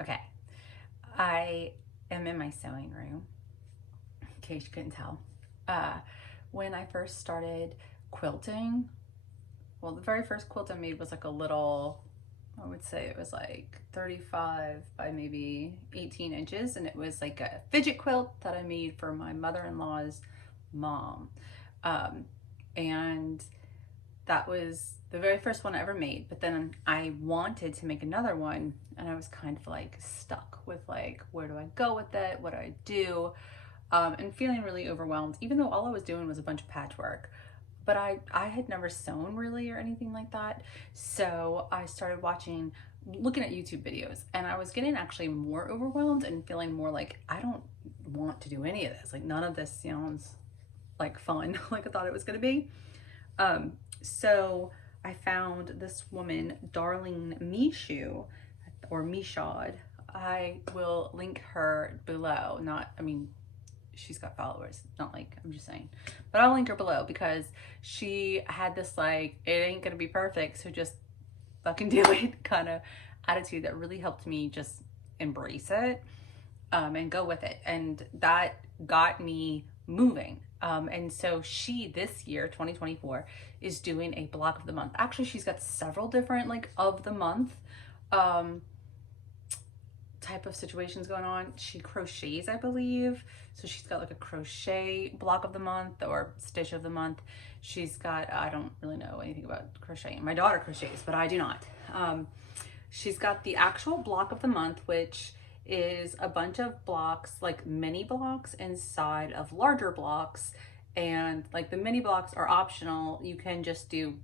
Okay, I am in my sewing room, in case you couldn't tell. Uh, when I first started quilting, well, the very first quilt I made was like a little, I would say it was like 35 by maybe 18 inches, and it was like a fidget quilt that I made for my mother-in-law's mom. Um, and that was the very first one I ever made. But then I wanted to make another one, and I was kind of like stuck with like, where do I go with it? What do I do? And feeling really overwhelmed, even though all I was doing was a bunch of patchwork. But I had never sewn really or anything like that. So I started looking at YouTube videos, and I was getting actually more overwhelmed and feeling more like, I don't want to do any of this. Like, none of this sounds like fun, like I thought it was gonna be. Um, so I found this woman, Darlene Mishu, or Mishad. I will link her below. Not, I mean, she's got followers, not like, I'm just saying. But I'll link her below because she had this like, it ain't gonna be perfect, so just fucking do it kind of attitude that really helped me just embrace it, and go with it. And that got me moving. And so she, this year, 2024, is doing a block of the month. Actually, she's got several different like of the month um, type of situations going on. She crochets, I believe. So she's got like a crochet block of the month or stitch of the month. She's got, I don't really know anything about crocheting. My daughter crochets, but I do not. She's got the actual block of the month, which is a bunch of blocks, like mini blocks inside of larger blocks. And like the mini blocks are optional. You can just do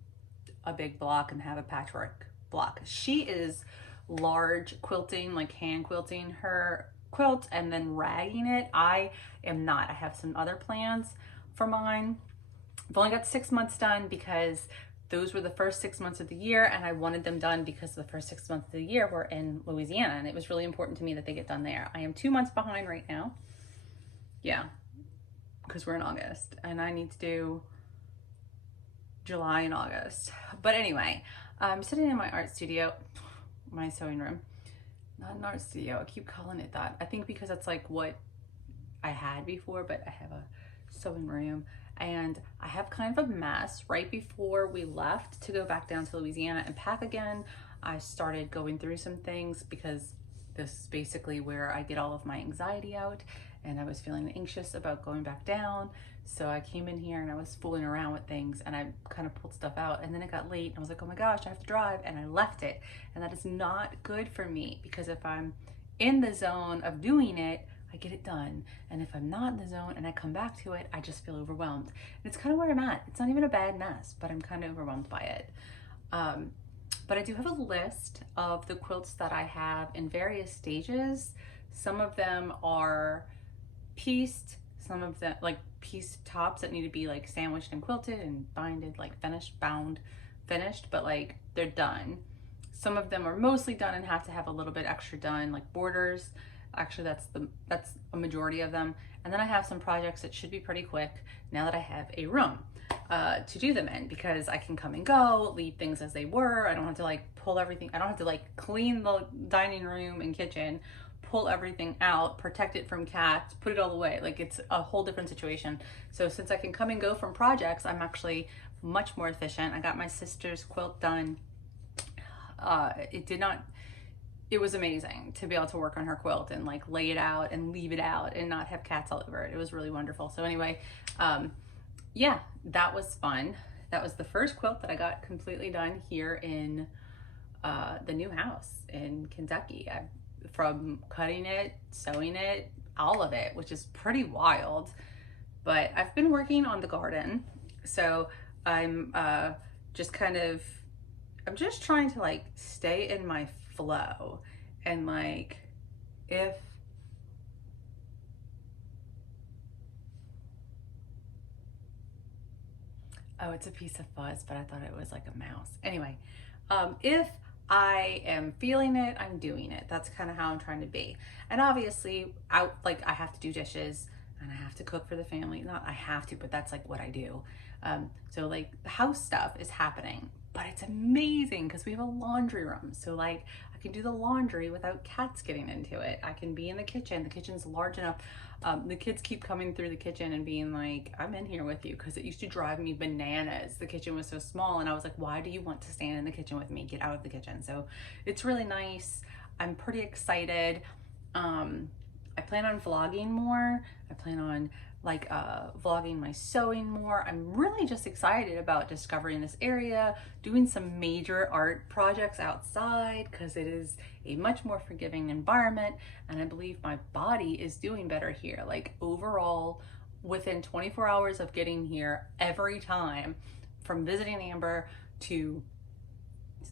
a big block and have a patchwork block. She is large quilting, like hand quilting her quilt and then ragging it. I am not. I have some other plans for mine. I've only got 6 months done because those were the first 6 months of the year, and I wanted them done because the first 6 months of the year were in Louisiana, and it was really important to me that they get done there. I am 2 months behind right now. Yeah, because we're in August, and I need to do July and August. But anyway, I'm sitting in my art studio, my sewing room. Not an art studio, I keep calling it that. I think because it's like what I had before, but I have a sewing room, and I have kind of a mess. Right before we left to go back down to Louisiana and pack again, I started going through some things because this is basically where I get all of my anxiety out, and I was feeling anxious about going back down. So I came in here and I was fooling around with things, and I kind of pulled stuff out, and then it got late and I was like, oh my gosh, I have to drive, and I left it. And that is not good for me, because if I'm in the zone of doing it, I get it done. And if I'm not in the zone and I come back to it, I just feel overwhelmed. And it's kind of where I'm at. It's not even a bad mess, but I'm kind of overwhelmed by it. But I do have a list of the quilts that I have in various stages. Some of them are pieced, some of them like piece tops that need to be like sandwiched and quilted and binded, like finished, bound, finished, but like they're done. Some of them are mostly done and have to have a little bit extra done, like borders. Actually, that's a majority of them. And then I have some projects that should be pretty quick now that I have a room to do them in, because I can come and go, leave things as they were. I don't have to like pull everything. I don't have to like clean the dining room and kitchen, pull everything out, protect it from cats, put it all away. Like, it's a whole different situation. So since I can come and go from projects, I'm actually much more efficient. I got my sister's quilt done. It was amazing to be able to work on her quilt and like lay it out and leave it out and not have cats all over it. It was really wonderful. So anyway, yeah, that was fun. That was the first quilt that I got completely done here in the new house in Kentucky. From cutting it, sewing it, all of it, which is pretty wild. But I've been working on the garden. So I'm just kind of, I'm just trying to like stay in my flow, and like, if oh, it's a piece of fuzz, but I thought it was like a mouse. Anyway, if I am feeling it, I'm doing it. That's kind of how I'm trying to be. And obviously, I have to do dishes and I have to cook for the family. Not I have to, but that's like what I do. So like the house stuff is happening, but it's amazing because we have a laundry room. So like I can do the laundry without cats getting into it. I can be in the kitchen. The kitchen's large enough. The kids keep coming through the kitchen and being like, I'm in here with you, because it used to drive me bananas. The kitchen was so small and I was like, why do you want to stand in the kitchen with me? Get out of the kitchen. So it's really nice. I'm pretty excited. I plan on vlogging more. I plan on like vlogging my sewing more. I'm really just excited about discovering this area, doing some major art projects outside because it is a much more forgiving environment, and I believe my body is doing better here. Like overall, within 24 hours of getting here, every time from visiting Amber to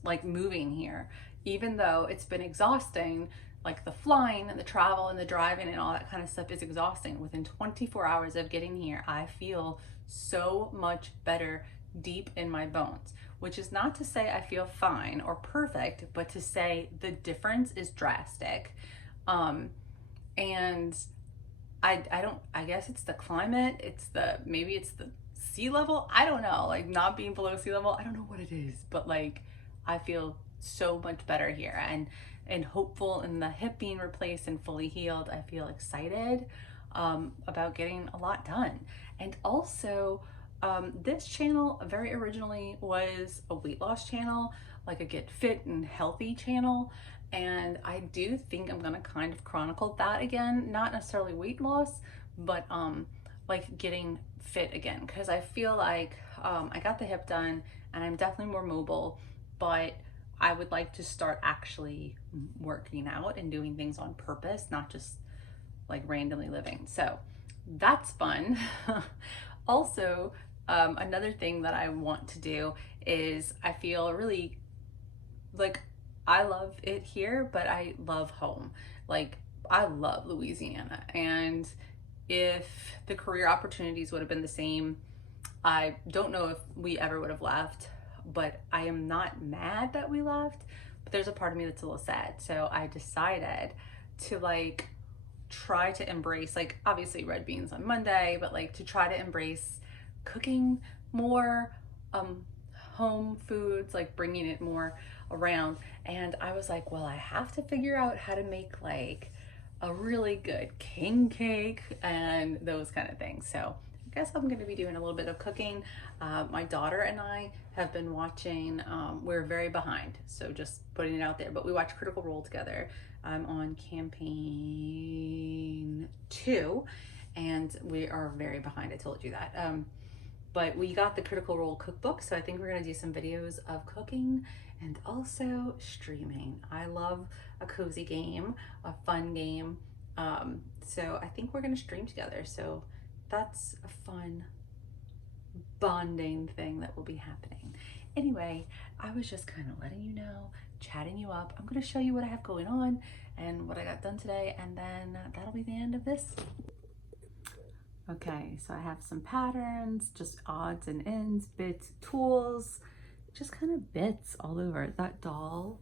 like moving here, even though it's been exhausting, like the flying and the travel and the driving and all that kind of stuff is exhausting. Within 24 hours of getting here, I feel so much better deep in my bones, which is not to say I feel fine or perfect, but to say the difference is drastic. And I guess it's the climate, maybe it's the sea level. I don't know, like not being below sea level. I don't know what it is, but like I feel so much better here and hopeful, and the hip being replaced and fully healed. I feel excited about getting a lot done. And also this channel very originally was a weight loss channel, like a get fit and healthy channel. And I do think I'm gonna kind of chronicle that again, not necessarily weight loss, but like getting fit again, because I feel like I got the hip done and I'm definitely more mobile, but I would like to start actually working out and doing things on purpose, not just like randomly living. So that's fun. Also, another thing that I want to do is I feel really like I love it here, but I love home. Like I love Louisiana, and if the career opportunities would have been the same, I don't know if we ever would have left, but I am not mad that we left, but there's a part of me that's a little sad. So I decided to like try to embrace, like obviously red beans on Monday, but like to try to embrace cooking more, home foods, like bringing it more around. And I was like, well, I have to figure out how to make like a really good king cake and those kind of things. So I guess I'm going to be doing a little bit of cooking. My daughter and I have been watching, we're very behind, so just putting it out there, but we watch Critical Role together. I'm on campaign 2 and we are very behind. I told you that. But we got the Critical Role cookbook, so I think we're going to do some videos of cooking and also streaming. I love a cozy game, a fun game. So I think we're going to stream together. So that's a fun bonding thing that will be happening. Anyway, I was just kind of letting you know, chatting you up. I'm going to show you what I have going on and what I got done today, and then that'll be the end of this. Okay, so I have some patterns, just odds and ends, bits, tools, just kind of bits all over. That doll,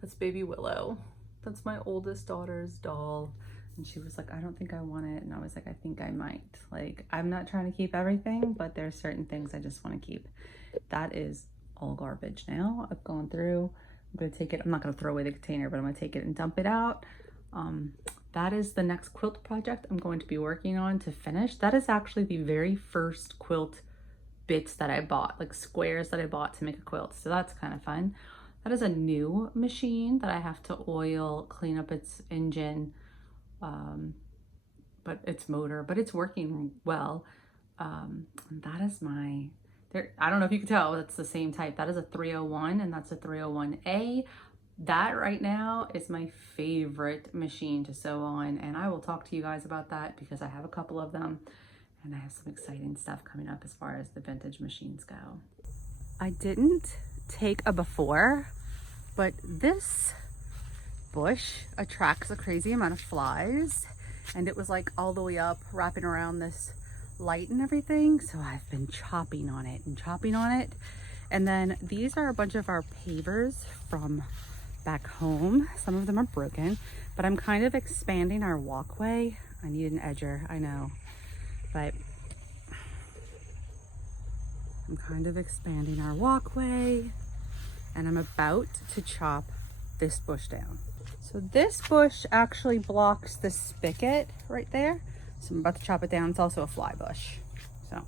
that's baby Willow. That's my oldest daughter's doll. And she was like, I don't think I want it. And I was like, I think I might. Like, I'm not trying to keep everything, but there's certain things I just want to keep. That is all garbage now. I've gone through. I'm going to take it. I'm not going to throw away the container, but I'm going to take it and dump it out. That is the next quilt project I'm going to be working on to finish. That is actually the very first quilt bits that I bought, like squares that I bought to make a quilt. So that's kind of fun. That is a new machine that I have to oil, clean up its engine, but its motor, but it's working well. And that is my, I don't know if you can tell, that's the same type. That is a 301 and that's a 301A. That right now is my favorite machine to sew on, and I will talk to you guys about that because I have a couple of them and I have some exciting stuff coming up as far as the vintage machines go. I didn't take a before, but this bush attracts a crazy amount of flies, and it was like all the way up wrapping around this light and everything. So I've been chopping on it and chopping on it. And then these are a bunch of our pavers from back home. Some of them are broken, but I'm kind of expanding our walkway. I need an edger, I know, but I'm kind of expanding our walkway and I'm about to chop this bush down. So this bush actually blocks the spigot right there. So I'm about to chop it down. It's also a fly bush. So.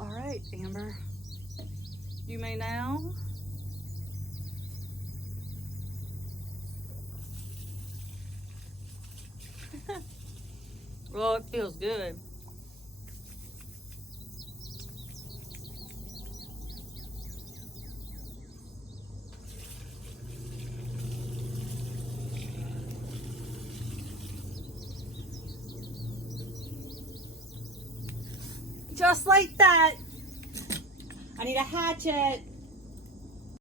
All right, Amber, you may now well, it feels good. Just like that. I need a hatchet.